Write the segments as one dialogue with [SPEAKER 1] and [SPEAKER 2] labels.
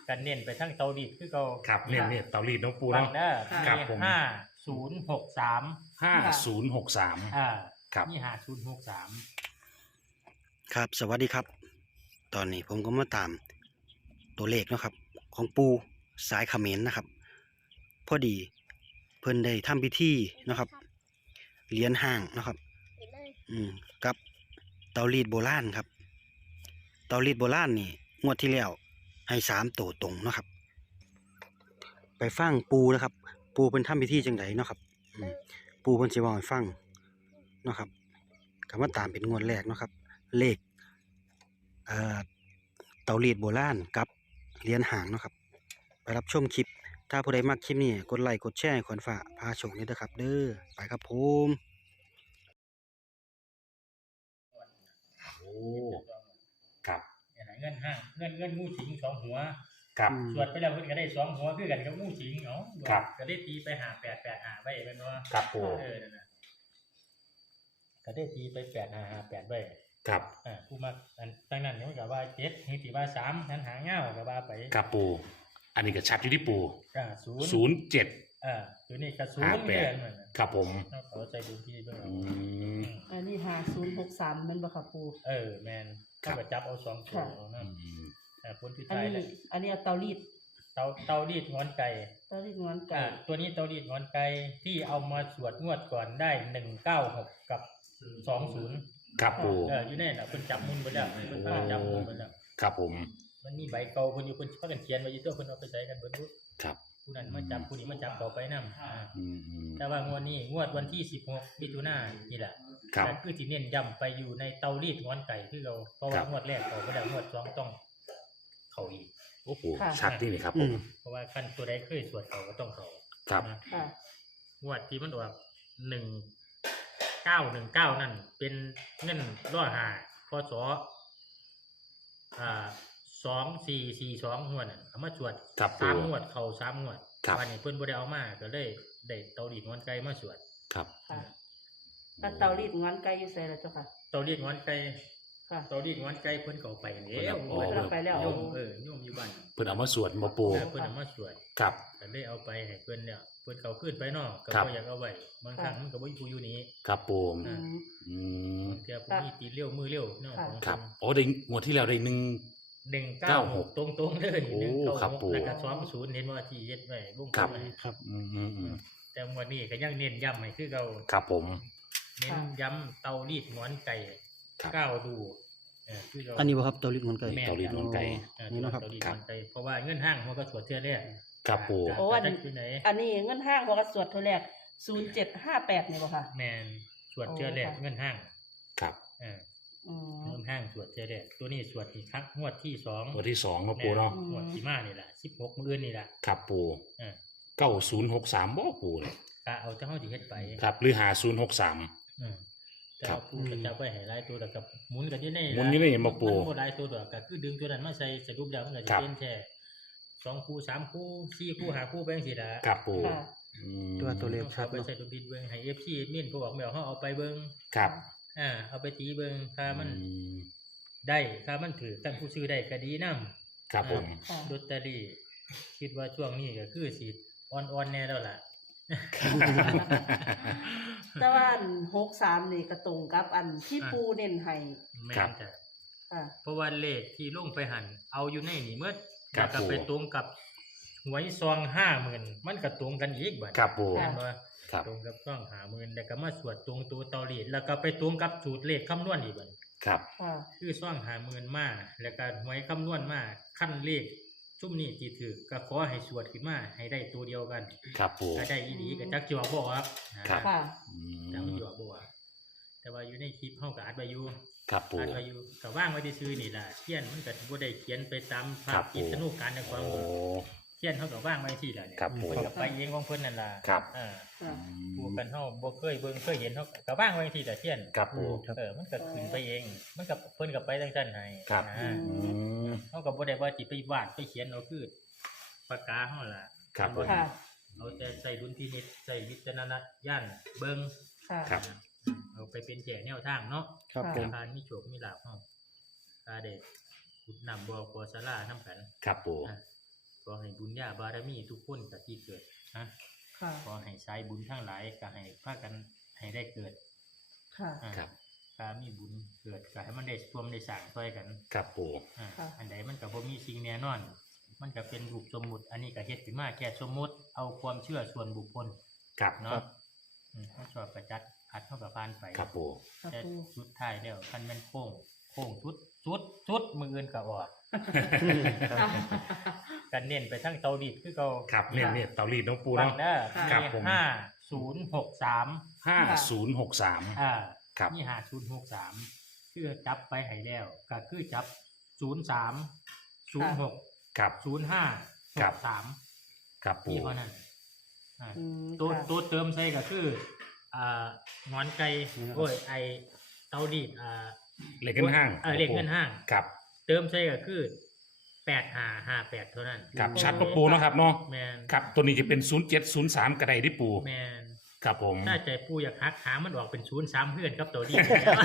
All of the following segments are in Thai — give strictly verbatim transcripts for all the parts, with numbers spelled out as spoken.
[SPEAKER 1] กันเน้นไปทั้งเตารีดคือเก่า
[SPEAKER 2] ครับเน้นเนี่ยเตารีดน้องปู
[SPEAKER 1] ฟัง
[SPEAKER 2] เนาะ
[SPEAKER 1] เด้อ
[SPEAKER 2] ครับผม
[SPEAKER 1] ห้าศูนย์หกสาม
[SPEAKER 2] ห้าศูนย์หกสาม
[SPEAKER 1] อ่า
[SPEAKER 2] ครับ
[SPEAKER 1] นี่ห้าศูนย์หกสาม
[SPEAKER 3] ครับสวัสดีครับ ตอนนี้ผมก็มาตามตัวเลขเนาะครับของปูสายเขมรนะครับ พอดีเพิ่นได้ทำพิธีเนาะครับเหรียญห้างเนาะครับอืมกับเตารีดโบราณครับเตารีดโบราณนี่งวดที่แล้วให้สามตัวตรงเนาะครับ ไปฟังปูนะครับ ปูเพิ่นทำพิธีจังไดเนาะครับอืมปูเพิ่นสิเว้าให้ฟังเนาะครับก็มาตามเป็นงวดแรกเนาะครับเลขเอ่อเตารีดโบราณกับเหรียญหางเนาะครับไปรับชมคลิปถ้าผู้ใดมักคลิปนี้กดไลค์กดแชร์ขวัญฝ่าพาโชคนี้นะครับเด้อไปครับผม
[SPEAKER 2] โอ้ครับ
[SPEAKER 1] เนี่ยนะเงินห้างเงินเงินงูสิงสองหัว
[SPEAKER 2] ครับ
[SPEAKER 1] สวดไปแล้วเพิ่นก็ได้สองหัวคือกันกับงูสิงเนาะ
[SPEAKER 2] ครับ
[SPEAKER 1] ก็ได้ตีไปหาแปดแปดหาไว้เป็นว่า
[SPEAKER 2] ครับปู
[SPEAKER 1] เออนั่นน่ะก็ได้ตีไปแปดหาหาแปดไว้
[SPEAKER 2] ครับ
[SPEAKER 1] อ่าผู้มักอันตั้งนั้นเนี่ยมันก็ว่าเจ็ดนี่ตีว่าสามนั้นหาเงาก็ว่าไป
[SPEAKER 2] ครับปูอันนี้ก็ชัดอยู่ที่ปู
[SPEAKER 1] อ่าศูนย์
[SPEAKER 2] ศูนย์เจ็ด
[SPEAKER 1] อ่าตัวนี้ก็ศูน
[SPEAKER 2] ห้า
[SPEAKER 1] ย์
[SPEAKER 2] แป
[SPEAKER 1] เดื
[SPEAKER 2] ด
[SPEAKER 1] อนเหมือนกัน
[SPEAKER 2] ครับผม
[SPEAKER 1] เราขอใจดูที่เบิ่ง
[SPEAKER 2] อื
[SPEAKER 1] เอา
[SPEAKER 2] ม
[SPEAKER 4] อันนี้หาศูนย์หกสามมันบ่ค่ะปู
[SPEAKER 1] เออแมน
[SPEAKER 2] ครั
[SPEAKER 1] ก็
[SPEAKER 2] บ
[SPEAKER 1] ไปจับเอาสองตัว
[SPEAKER 4] ค่ะ
[SPEAKER 1] เอา
[SPEAKER 2] อื
[SPEAKER 1] นะ
[SPEAKER 2] ม
[SPEAKER 1] อ่าผลที่
[SPEAKER 4] อัน
[SPEAKER 1] ท้าย
[SPEAKER 4] นี้
[SPEAKER 1] แล้ว
[SPEAKER 4] อันนี้เอาเตารีด
[SPEAKER 1] เตาเตารีดงอนไก่
[SPEAKER 4] เตารีดงอนไก่
[SPEAKER 1] อ่าตัวนี้เตารีดงอนไก่ที่เอามาสวดงวดก่อนได้หนึ่งเก้าหกกับสองศูนย์
[SPEAKER 2] ครับปู
[SPEAKER 1] เอออยู่ในน่ะเพิ่นจับมุนไปแล้วเพิ่นพากันจับมุนไปแล้ว
[SPEAKER 2] ครับผม
[SPEAKER 1] มันมีใบเก่าเพิ่นอยู่เพิ่นพากันเขียนไว้อยู่ตัวเพิ่นเอาไปใช้กันเบิดรู้
[SPEAKER 2] ครับ
[SPEAKER 1] ผู้นั้นมาจับผู้นี้มาจับต่อไปนำอ่า
[SPEAKER 2] อืมอืม
[SPEAKER 1] แต่ว่างวดนี้งวดวันที่สิบหกมิถุนายนนี่แหละ
[SPEAKER 2] ครับ
[SPEAKER 1] แต่คือที่เน้นย้ำไปอยู่ในเตารีดงอนไก่คือเราเพราะ
[SPEAKER 2] ครั
[SPEAKER 1] ว่า
[SPEAKER 2] บ
[SPEAKER 1] งวดแรกเขาไปแล้วงวดสองต้องเข้าอีก
[SPEAKER 2] โอ้โหชัดที่นี่ครับผ
[SPEAKER 3] อื
[SPEAKER 2] ม
[SPEAKER 3] ม
[SPEAKER 1] เพราะว่าขั้นตัวใดเคยสวดเขาก็ต้องเขา
[SPEAKER 2] ครับ
[SPEAKER 1] นะ
[SPEAKER 4] ค่ะ
[SPEAKER 1] งวดที่มันออกหนึ่งเก้าหนึ่งเก้านั่นเป็นเงินร้อยหาพศอ่าสองสี่สี่สองงวดน่ะเอามาสวด
[SPEAKER 2] ครับ
[SPEAKER 1] สาม
[SPEAKER 2] ปู่
[SPEAKER 1] งวดเขาสามงวด
[SPEAKER 2] ครับ
[SPEAKER 1] วันนี้เพิ่นบ่ได้เอามาก็เลยได้เตารีดงอนไก่มาสวด
[SPEAKER 2] ครับ
[SPEAKER 4] ค่ะแล้วเตารีดงอนไก่อยู่ไสล่ะเจ้าค่ะ
[SPEAKER 1] เตารีดงอนไก่
[SPEAKER 4] ค่ะ
[SPEAKER 1] เตารีดงอนไก่เพิ่นก็เอาไปแล้ว
[SPEAKER 2] อ๋อ
[SPEAKER 4] เพิ่นเอาไปแล้ว
[SPEAKER 1] โยมเออโยมอยู่บ้าน
[SPEAKER 2] เพิ่นเอามาสวดมาปู
[SPEAKER 1] เออเพิ่นเอามาสวด
[SPEAKER 2] ครับ
[SPEAKER 1] ก็เลยเอาไปให้เพิ่นเนี่ยเพิ่นเขาขึ้นไปเนาะก็
[SPEAKER 2] ครับ
[SPEAKER 1] บ่อยากเอาไว้บางครั้งมันก็บ่อยู่อยู่นี้
[SPEAKER 2] ครับปู
[SPEAKER 4] อืม
[SPEAKER 2] อืม
[SPEAKER 1] บางเทื่อผู้มีตีเร็วมือเร็วเนาะ
[SPEAKER 4] ค่ะ
[SPEAKER 1] ของ
[SPEAKER 2] ครับโอ้ได้งวดที่แล้วได้หนึ่ง
[SPEAKER 1] หนึ่งเก้าหกตรงๆเลย
[SPEAKER 2] โอ้
[SPEAKER 1] หนึ่งเก้า
[SPEAKER 2] ครับ
[SPEAKER 1] หก
[SPEAKER 2] ปู่
[SPEAKER 1] แล้วก็สองศูนย์เห็นว่าที่เฮ็ดไว้วงกล
[SPEAKER 2] ครับ
[SPEAKER 1] มไว้
[SPEAKER 3] ครับ
[SPEAKER 2] อืมอืมอืม
[SPEAKER 1] แต่งวันนี้ก็ยังเน้นย้ำให้คือเก่า
[SPEAKER 2] ครับผม
[SPEAKER 1] เน้นย้ำเตารีดงอนไก่
[SPEAKER 2] ครับ
[SPEAKER 1] ก้าวดูเออคือเก่า
[SPEAKER 3] อันนี้บ่ครับเตารีดงอนไก่
[SPEAKER 1] แม่
[SPEAKER 2] เตารีดนวลไก่
[SPEAKER 1] เออ
[SPEAKER 3] นี่เนาะครับ
[SPEAKER 1] เตารีด
[SPEAKER 2] ครั
[SPEAKER 1] ง
[SPEAKER 2] บ
[SPEAKER 1] อนไก่เพราะว่าเงินห้างมันก็สวดเทื่อแรก
[SPEAKER 2] ครับปู
[SPEAKER 1] จะ
[SPEAKER 4] โอ้อัน
[SPEAKER 1] จะคือไหน
[SPEAKER 4] อันนี้เงินห้างของกระสวดเท่าแรกศูนย์เจ็ดห้าแปดนี่บ่ค่ะ
[SPEAKER 1] แมนสวดเทื่อแรก
[SPEAKER 4] โอ้ค่ะ
[SPEAKER 1] เงินห้าง
[SPEAKER 2] ครับ
[SPEAKER 1] เออ
[SPEAKER 4] อืม
[SPEAKER 1] เงินห้างสวดเทื่อแรกตัวนี้สวดอีกครั้งงวดที่สอง
[SPEAKER 2] งวดที่สองครับปูเนาะ
[SPEAKER 4] อืม
[SPEAKER 1] งวดที่มานี่แหละสิบหกมื้ออื่นนี่แหละ
[SPEAKER 2] ครับปู
[SPEAKER 1] เออ
[SPEAKER 2] เก้าศูนย์หกสามบ่ปูเลย
[SPEAKER 1] กะเอาเจ้าเฮาสิเฮ็ดไป
[SPEAKER 2] ครับหรือหาศูนย์หกสาม
[SPEAKER 1] อืมแต่
[SPEAKER 2] ครับ
[SPEAKER 1] ว่าผู้ก็จะไปให้หลายตัวแต่กับหมุนกันอยู่ใน
[SPEAKER 2] หมุนอยู่ในมาปู
[SPEAKER 1] มันบ่หลายตัวดอกก็คือดึงตัวนั้นมาใส่สรุปแล้วมันก็
[SPEAKER 2] ค
[SPEAKER 1] จะ
[SPEAKER 2] รับ
[SPEAKER 1] เป็นแค่สองคู่สามคู่สี่คู่ห้าคู่ไปจังซี่ล่ะ
[SPEAKER 2] ครับปู
[SPEAKER 4] ค่ะ
[SPEAKER 2] อืม
[SPEAKER 3] ตัวตัวเลข
[SPEAKER 1] เอาไปใส่ตัวบิดเบิ่งให้ เอฟ ซี มินผู้บอกแมวเฮาเอาไปเบิ่ง
[SPEAKER 2] ครับ
[SPEAKER 1] อ่าเอาไปตีเบิ่งถ้ามัน
[SPEAKER 2] อืม
[SPEAKER 1] ได้ถ้ามันถือตั้งผู้ซื้อได้ก็ดีนำ
[SPEAKER 2] ครับผม
[SPEAKER 4] ค่ะ
[SPEAKER 1] ลอตเตอรี่คิดว่าช่วงนี้ก็คือสิอ่อนๆแน่แล้วล่ะ
[SPEAKER 4] แต่ว่าอันหกสามนี่ก็ตรงกับอันที่
[SPEAKER 1] อ่า
[SPEAKER 4] ปูเน้นให้
[SPEAKER 1] แม่
[SPEAKER 2] ครั
[SPEAKER 1] น
[SPEAKER 2] บ
[SPEAKER 1] จ้ะ
[SPEAKER 4] ค่ะ
[SPEAKER 1] เพราะว่าเลขที่ลงไปหันเอาอยู่ในนี่เมื่อ
[SPEAKER 2] ครับ
[SPEAKER 1] ก็ไป
[SPEAKER 2] ผม
[SPEAKER 1] ตรงกับหวยซองห้าหมื่นมันก็ตรงกันอีกบัด
[SPEAKER 2] ครับปู
[SPEAKER 1] แม่นบ่
[SPEAKER 2] ครับ
[SPEAKER 1] ตรงกับซองห้าหมื่นแล้วก็มาสวดตรงตัวเตอรีดแล้วก็ไปตรงกับสูตรเลขคำนวณอีกบัด
[SPEAKER 2] ครับ
[SPEAKER 4] ค่ะ
[SPEAKER 1] คือซองห้าหมื่นมาแล้วก็หวยคำนวณมาขั้นเลขซุ่มนี้ที่ถือก็ขอให้สวดขึ้นมาให้ได้ตัวเดียวกัน
[SPEAKER 2] ครับปู
[SPEAKER 1] ถ้าได้อีหลีก็จักสิว่าบ่ครับ
[SPEAKER 2] ครับ
[SPEAKER 4] ค่ะ
[SPEAKER 2] อื
[SPEAKER 1] แต่มัน
[SPEAKER 2] ม
[SPEAKER 1] อยู่บ่ว่าแต่ว่าอยู่ในคลิปเฮาก็อัดไว้อยู่
[SPEAKER 2] ครับปู
[SPEAKER 1] อัดไว้อยู่ก็ว่างไว้ซื่อๆนี่ล่ะเขียนมันก็บ่ได้เขียนไปตามภา
[SPEAKER 2] ครั
[SPEAKER 1] พ
[SPEAKER 2] บ
[SPEAKER 1] จิตสนุกการในความ
[SPEAKER 2] โอ้
[SPEAKER 1] เขียนเฮาก็ว่างไว้ที่ล่ะเนี่ย
[SPEAKER 2] ครับปู
[SPEAKER 1] เพิ่นก็ไปเองของเพิ่นนั่นล่ะ
[SPEAKER 2] ครับ
[SPEAKER 1] อ่า
[SPEAKER 4] ค่ะ
[SPEAKER 1] ผู้กันเฮาบ่เคยเบิ่งเคยเห็นเฮาก็ว่างไว้ที่ล่ะเขียน
[SPEAKER 2] ครับปู
[SPEAKER 1] เออมันก็ขึ้นไปเอง มันก็เพิ่นก็ไปจังซั่นให้
[SPEAKER 2] ครับ
[SPEAKER 1] นะ
[SPEAKER 4] อืม
[SPEAKER 2] อืม
[SPEAKER 1] เฮาก็บ่ได้ว่าสิไปวาดไปเขียนเอาคือปากกาเฮาล่ะ
[SPEAKER 2] ครับผม
[SPEAKER 4] ค่ะ
[SPEAKER 1] เอาแต่ใส่ดุลพินิจใส่วิจารณญาณเบิ่ง
[SPEAKER 4] ค่ะ
[SPEAKER 2] ครับ
[SPEAKER 1] เอาไปเป็นแจแนวทางเนาะ
[SPEAKER 3] ครับผม
[SPEAKER 1] ทานมีโชคมีลาภเฮาถ้าได้ขุดนำบ่อบ่อศาลานำกัน
[SPEAKER 2] ครับปู
[SPEAKER 1] อ่ะขอให้บุญญาบารมีทุกคนกับที่เกิดนะ
[SPEAKER 4] ค่ะ
[SPEAKER 1] ขอให้สายบุญทั้งหลายก็ให้พากันให้ได้เกิด
[SPEAKER 4] ค่ะ
[SPEAKER 1] อ่า
[SPEAKER 2] ครับ
[SPEAKER 1] ถ้ามีบุญเกิดก็ให้มันได้รวมได้สร้างช่วยกัน
[SPEAKER 2] ครับปู
[SPEAKER 1] อ่า
[SPEAKER 4] ค่ะ
[SPEAKER 1] อันใดมันก็บ่มีสิ่งแน่นอน มันก็เป็นรูปสมมุติ อันนี้ก็เฮ็ดขึ้นมาแค่สมมุติเอาความเชื่อส่วนบุคคล
[SPEAKER 2] ครับ
[SPEAKER 1] เนาะอืมเขาชอบประจัดขัดเท่ากับพานไป
[SPEAKER 2] ครับปู
[SPEAKER 4] ค่ะ
[SPEAKER 1] แต่
[SPEAKER 4] ปู
[SPEAKER 1] สุดท้ายแล้วคันแม่นโค้งโค้งสุดสุดสุดมืออื่นก็ออก
[SPEAKER 4] ค่ะ
[SPEAKER 1] กันเน้นไปทั้งเตาดีดคือเก่า
[SPEAKER 2] ครับเนี่ยเนี่ยเตารีดน้องปู
[SPEAKER 1] ฟัง
[SPEAKER 2] เนาะ
[SPEAKER 1] เด้อ
[SPEAKER 2] ครับ
[SPEAKER 1] มี
[SPEAKER 2] ผม
[SPEAKER 1] ห้าศูนย์หกสาม
[SPEAKER 2] ห้าศูนย์หกสาม
[SPEAKER 1] อ่า
[SPEAKER 2] ครับ
[SPEAKER 1] มีห้าศูนย์หกสามคือจับไปให้แล้วก็คือจับศูนย์สามศูนย์หก
[SPEAKER 2] ครับ
[SPEAKER 1] ศูนย์ห้าห
[SPEAKER 2] ครับ
[SPEAKER 1] กสาม
[SPEAKER 2] ครับปู
[SPEAKER 1] นี่เพราะนั้นอ่า
[SPEAKER 4] อืม
[SPEAKER 1] ตัว
[SPEAKER 4] ค่ะ
[SPEAKER 1] ตัวเติมใส่ก็คืออ่างอนไก่โอ้ยไอเตาดีดอ่า
[SPEAKER 2] เลขเงินห้าง
[SPEAKER 1] เออเลขเงินห้าง
[SPEAKER 2] ครับ
[SPEAKER 1] เติมใส่ก็คือแปดห้าห้าแปดเท่านั้น
[SPEAKER 2] ครับชัดก็ปูเนาะครับเนาะ
[SPEAKER 1] แมน
[SPEAKER 2] ครับตัวนี้จะเป็นศูนย์เจ็ดศูนย์สามกระไดที่ปู
[SPEAKER 1] แมน
[SPEAKER 2] ครับผม
[SPEAKER 1] ถ้าใจปูอยากหักหางมันออกเป็นศูนย์สามเพื่อนครับตัวดี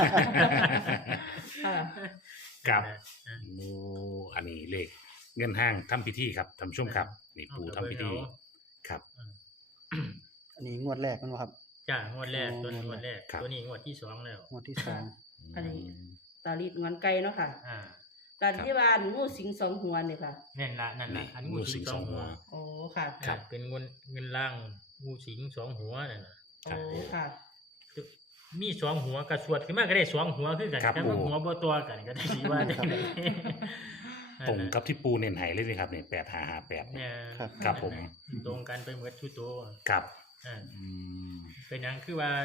[SPEAKER 4] ค่ะ
[SPEAKER 2] ครับ
[SPEAKER 1] อ่า
[SPEAKER 2] โอ้อันนี้เลขเงินห้างทำพิธีครับท่านผู้ชมครับนี่ปูทำพิธีครับ
[SPEAKER 3] อันนี้งวดแรกมันบ่ครับ
[SPEAKER 1] จ้างวดแรก
[SPEAKER 3] อ๋อ
[SPEAKER 1] ตัวนี้งวดแรก
[SPEAKER 2] ครับ
[SPEAKER 1] ตัวนี้งวดที่สองแล้ว
[SPEAKER 3] งวดที่สอง
[SPEAKER 4] อันนี้ ตาลีดงอนไก่เนาะค่ะ
[SPEAKER 1] อ่า
[SPEAKER 4] การที่ว่างูสิงสองหัวนี่ค่ะ
[SPEAKER 1] นั่นละนั่นละ
[SPEAKER 2] นี่
[SPEAKER 1] อัน
[SPEAKER 2] งู
[SPEAKER 1] งู
[SPEAKER 2] สิ
[SPEAKER 1] สิ
[SPEAKER 2] ง
[SPEAKER 1] ง
[SPEAKER 2] ส
[SPEAKER 1] ส
[SPEAKER 2] อ
[SPEAKER 1] อง ง
[SPEAKER 2] หั
[SPEAKER 1] หั
[SPEAKER 2] ว
[SPEAKER 1] ว
[SPEAKER 4] โอ้ค่ะ
[SPEAKER 1] อ่าเป็นเงินเงินล่างงูสิงสองหัวนั่นน่ะ
[SPEAKER 2] ครับ
[SPEAKER 4] โอ้ค่ะ
[SPEAKER 1] มีสองหัวกระสวดขึ้นมาก็ได้สองหัวคือกัน
[SPEAKER 2] ครับ
[SPEAKER 1] แต่ว่า
[SPEAKER 2] ผม
[SPEAKER 1] หัวบ่ตัวกันก็ได้สิว่าได้
[SPEAKER 2] ตรงกับที่ปูเน้นไห้เลยนะครับเนี่ยแปดห้าห้าแปด
[SPEAKER 1] เนี่ย
[SPEAKER 3] ครับ
[SPEAKER 2] ครับผม
[SPEAKER 1] ตรงกันไปหมดทุกตัว
[SPEAKER 2] ครับ
[SPEAKER 1] อ่า
[SPEAKER 2] อืม
[SPEAKER 1] เป็นหยังคือว่า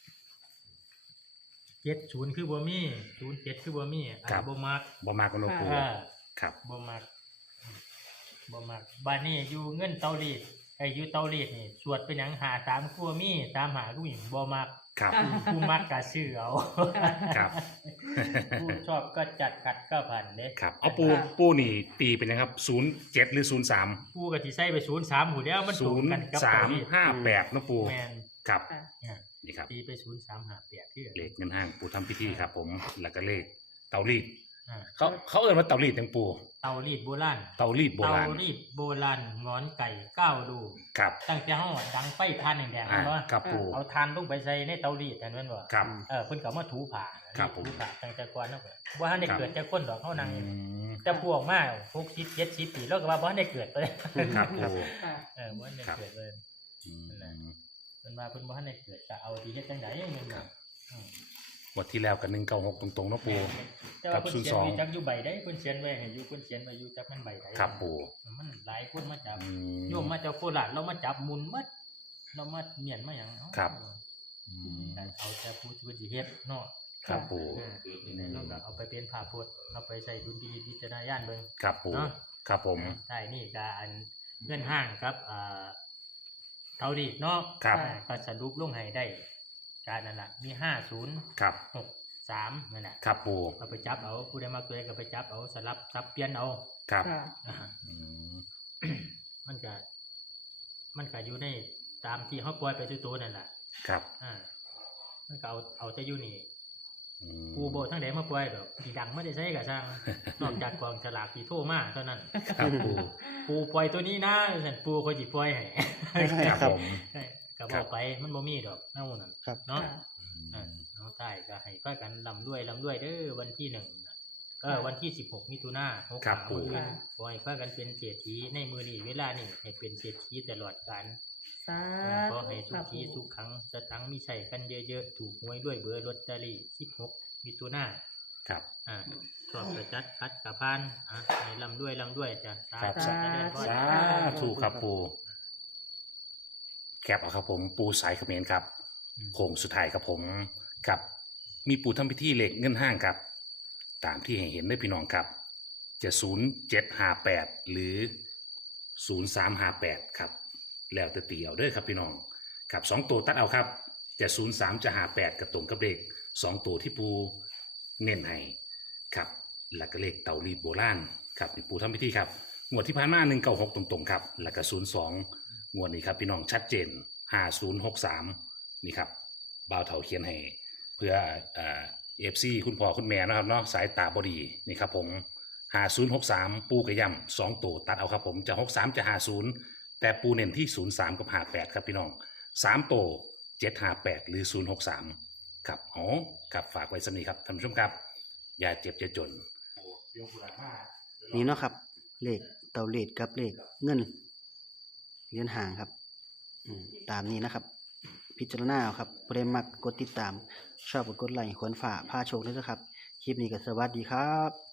[SPEAKER 1] เจ็ดศูนย์คือบ่มีศูนย์เจ็ดคือบ่มีอ่าบ่มัก
[SPEAKER 2] บ่มากกว่าน้องปู
[SPEAKER 1] อ่า
[SPEAKER 2] ครับ
[SPEAKER 1] บ่มักบ่มักบ้านนี้อยู่เงินเตารีดไอ้อยู่เตารีดนี่สวดเป็นหยังหาสามครัวมีตามหาผู้หญิงบ่มัก
[SPEAKER 2] ครับ
[SPEAKER 1] ผู้มักก็ซื้อเอา
[SPEAKER 2] ครับ
[SPEAKER 1] ผู้ชอบก็จัดขัดก็ผ่านเด้
[SPEAKER 2] ครับเอาปูปูนี่ตีเป็นยังครับศูนย์เจ็ดหรือศูนย์สาม
[SPEAKER 1] ผู้ก็สิใส่ไปศูนย์สามหูแล้วมันต
[SPEAKER 2] ศู
[SPEAKER 1] รง
[SPEAKER 2] นย์
[SPEAKER 1] กันกับ
[SPEAKER 2] สาม
[SPEAKER 1] เตรีด
[SPEAKER 2] ห้าแปดนะปู
[SPEAKER 1] แม่น
[SPEAKER 2] ครับ
[SPEAKER 4] ค่ะ
[SPEAKER 1] เนี่ย
[SPEAKER 2] นี่ครับ
[SPEAKER 1] ตีไปศูนย์สามหาแปดคือ
[SPEAKER 2] เลขเงินห้างปูทำพิธีครับ ผมแล้วก็เลขเตารีด
[SPEAKER 1] อ่า
[SPEAKER 2] เขาเขาเอ่ยว่าเตารีดยังปู
[SPEAKER 1] เตารีดโบราณ
[SPEAKER 2] เตารีดโบราณ
[SPEAKER 1] เตารีดโบราณงอนไก่ก้าวดู
[SPEAKER 2] ครับ
[SPEAKER 1] ตั้งแต่เฮาดังไฟทานแดงๆ
[SPEAKER 2] อ่า
[SPEAKER 1] เนาะ
[SPEAKER 2] ครับปู
[SPEAKER 1] เอาทานลงไปใส่ในเตารีดแทนแม่นบ่
[SPEAKER 2] ครับ
[SPEAKER 1] เออเพิ่นก็เอามาถูผ่า
[SPEAKER 2] ครับผม
[SPEAKER 1] ถูผ่าตั้งแต่ก่อนเนาะบ่ทันได้
[SPEAKER 2] ครับ
[SPEAKER 1] เกิดแต่คนดอกเฮานั่ง
[SPEAKER 2] อืม
[SPEAKER 1] แต่พวกมาหกสิบ เจ็ดสิบปีแล้วก็ว่าบ่ทันได้เกิดเลย
[SPEAKER 2] ครับปู
[SPEAKER 4] ค่ะ
[SPEAKER 1] เออบ่ทันได้
[SPEAKER 2] ครับ
[SPEAKER 1] เกิดเลย
[SPEAKER 2] อืม
[SPEAKER 1] เพิ่นว่าเพิ่นบ่ทันได้เกิดจะเอาที่เฮ็ดจังได๋ยังไง
[SPEAKER 2] ครับ งวันที่แล้วกันหนึ่งเก้าหกตรงๆเนาะปู
[SPEAKER 1] แต่ว่าเพิ่นเขียน
[SPEAKER 2] กับศูนย์สอง
[SPEAKER 1] ไว้จักอยู่ใบใดเพิ่นเขียนไว้ให้อยู่เพิ่นเขียนไว้อยู่จักมันใบใด
[SPEAKER 2] ครับปู
[SPEAKER 1] มันหลายคนมาจับ
[SPEAKER 2] อืม
[SPEAKER 1] โยมมาจากโคราชเรามาจับหมุนหมดเรามาเมียนมาหยังเอ้า
[SPEAKER 2] ครับ อืม
[SPEAKER 1] แต่เอาแต่ผู้ที่เพิ่นสิเฮ็ดเนาะ
[SPEAKER 2] ครับปู
[SPEAKER 1] เออเราก็เอาไปเป็นภาพพจน์เอาไปใส่ดุลพินิจพิจารณญาณเบิ่ง
[SPEAKER 2] ครับปู
[SPEAKER 1] เนาะ
[SPEAKER 2] ครับผม
[SPEAKER 1] ใช่นี่ก็อันเงินห้างครับอ่าเท่าดีเนาะ
[SPEAKER 2] ครับ
[SPEAKER 1] อ่าก็สรุปลงให้ได้การนั่นล่ะมีห้าศูนย์
[SPEAKER 2] ครับ
[SPEAKER 1] หกสามนั่นแหละ
[SPEAKER 2] ครับปู
[SPEAKER 1] เอาไปจับเอาผู้ใดมาตัวใดก็ไปจับเอาสลับซับเปลี่ยนเอา
[SPEAKER 2] ครับ
[SPEAKER 4] ค่ะ
[SPEAKER 1] อ่า
[SPEAKER 2] อืม
[SPEAKER 1] มันก็มันก็อยู่ในตามที่เขาปล่อยไปสู่ตัวนั่นแหละ
[SPEAKER 2] ครับ
[SPEAKER 1] อ่า มันก็เอาเอาแต่อยู่นี่
[SPEAKER 2] อืม
[SPEAKER 1] ปูโบทั้งใดมาปล่อยดอกสีดังไม่ได้ใช้กับช่าง นอกจากกองฉลากที่โทรมาเท่านั้น
[SPEAKER 2] ครับปู
[SPEAKER 1] ปูปล่อยตัวนี้นะฉันปูคอยจิปล่อยให้
[SPEAKER 2] ครับผม
[SPEAKER 1] ก็บอกไปมันบ่มีดอกเน่านั่น
[SPEAKER 3] ครับ
[SPEAKER 1] เนาะ
[SPEAKER 4] ค่ะ
[SPEAKER 1] อ่าเอาใต้ก็ให้พากันลำด้วยลำด้วยเด้อวันที่หนึ่งน่ะเออวันที่สิบหกมิถุนาหก
[SPEAKER 2] ครับ
[SPEAKER 1] สาม
[SPEAKER 2] ปู่
[SPEAKER 1] มื้อนี้ขอให้พากันเป็นเศรษฐีในมือนี้เวลานี้ให้เป็นเศรษฐีตลอดกาล
[SPEAKER 4] สา
[SPEAKER 1] ขอ
[SPEAKER 4] ธุ
[SPEAKER 1] ให้ทุ
[SPEAKER 4] ค่ะ
[SPEAKER 1] กที
[SPEAKER 4] ปู
[SPEAKER 1] ทุกครั้งสตังค์มีใส่กันเยอะๆ ถูกหวยด้วยเบอร์ลอตเตอรี่สิบหกมิถุนา
[SPEAKER 2] ครับ
[SPEAKER 1] อ่าชอบประจัดคัดกับพานอ่ะให้ลำด้วยลำด้วยจ้ะสา
[SPEAKER 2] ครับ
[SPEAKER 1] ธุเจริญพร
[SPEAKER 2] สาธุครับปูแคปเอาครับผมปูสายเขมรครับ โค้งสุดท้ายครับผมครับมีปูทำพิธีเหล็กเงินห้างครับ ตามที่ให้เห็นได้พี่น้องครับจะศูนย์เจ็ดห้าแปดหรือศูนย์สามห้าแปดครับ แล้วแต่ตีเอาเด้อครับพี่น้องครับสองตัวตัดเอาครับจะศูนย์สามจะห้าแปดกับตรงกับเลขสองตัวที่ปูเน้นให้ครับแล้วก็เลขเต่ารีดโบราณครับนี่ปูทำพิธีครับงวดที่ผ่านมาหนึ่งเก้าหกตรงๆครับแล้วก็ศูนย์สองงวดนี้ครับพี่น้องชัดเจนห้าศูนย์หกสามนี่ครับบ่าวเถาเขียนให้เพื่อเอ่อฟซีคุณพ่อคุณแม่นะครับเนาะสายตาบอดีนี่ครับผมหาศูนย์หกสามปูกระยำสองตัวตัดเอาครับผมจะหกสามจะหาศูนย์แต่ปูเน้นที่ศูนย์สามกับหาแปดครับพี่น้องสามตัวเจ็ดหาแปดหรือศูนย์หกสามครับอ๋อครับฝากไว้สำนีครับท่านผู้ชมครับอย่าเจ็บอย่าจน
[SPEAKER 3] นี่เนาะครับเลขเตาเลขกับเลขเงินเหรียญห่างครับอืมตามนี้นะครับ พิจารณาเอาครับบ่ได้มักกดติดตาม ชอบก็กดไลค์ควรฝ่าพาโชคด้วยนะครับ คลิปนี้ก็สวัสดีครับ